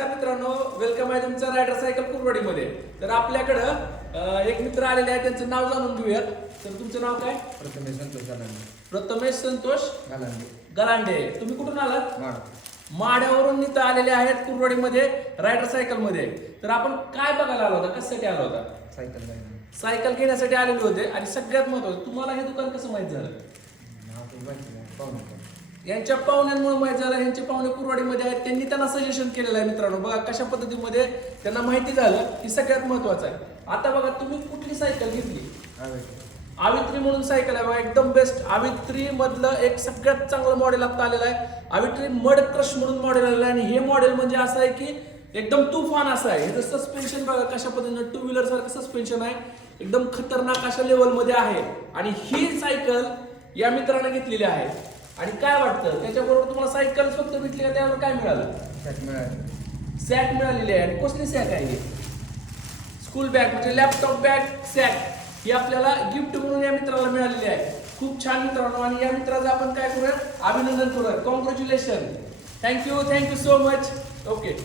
नमस्कार मित्रांनो, वेलकम आहे तुमचं रायडर सायकल कुरवाडीमध्ये. तर आपल्याकडं एक मित्र आलेले आहे, त्यांचं नाव जाणून घेऊयात. तर तुमचं नाव काय? प्रथमेश संतोष गलांडे. प्रथमेश संतोष गलांडे. तुम्ही कुठून आलात? माड्यावरून इथं आलेले आहेत कुरवाडीमध्ये रायडर सायकल मध्ये. तर आपण काय बघायला आलो होता, कशासाठी आलो होता? सायकल घेण्यासाठी आलेले होते. आणि सगळ्यात महत्त्वाचं, तुम्हाला हे दुकान कसं माहित झालं? यांच्या पाहुण्यांमुळे माहित झालं. यांचे पाहुणे कुरवाडीमध्ये आहेत, त्यांनी त्यांना सजेशन केलेलं आहे. मित्रांनो बघा कशा पद्धतीमध्ये त्यांना माहिती झालं, ही सगळ्यात महत्वाचं आहे. आता बघा, तुम्ही कुठली सायकल घेतली? आवित्री म्हणून सायकल आहे बघा, एकदम बेस्ट. आवित्री मधलं एक सगळ्यात चांगलं मॉडेल आता आलेलं आहे. आवित्री मड क्रश म्हणून मॉडेल आलेलं आहे. आणि हे मॉडेल म्हणजे असं आहे की एकदम तुफान असं आहे. हे सस्पेन्शन बघा कशा पद्धतीनं, टू व्हीलर सारखं सस्पेन्शन आहे, एकदम खतरनाक अशा लेवलमध्ये आहे. आणि ही सायकल या मित्राने घेतलेली आहे. आणि काय वाटतं, त्याच्याबरोबर तुम्हाला सायकल फक्त भेटली का, त्यावर काय मिळालं? सॅक मिळालेली आहे. आणि कसली सॅक आहे? स्कूल बॅग म्हणजे लॅपटॉप बॅग सॅक, ही आपल्याला गिफ्ट म्हणून या मित्राला मिळालेली आहे. खूप छान मित्रांनो. आणि या मित्राचं आपण काय करूया, अभिनंदन करूया. Congratulation. Thank you so much. Okay.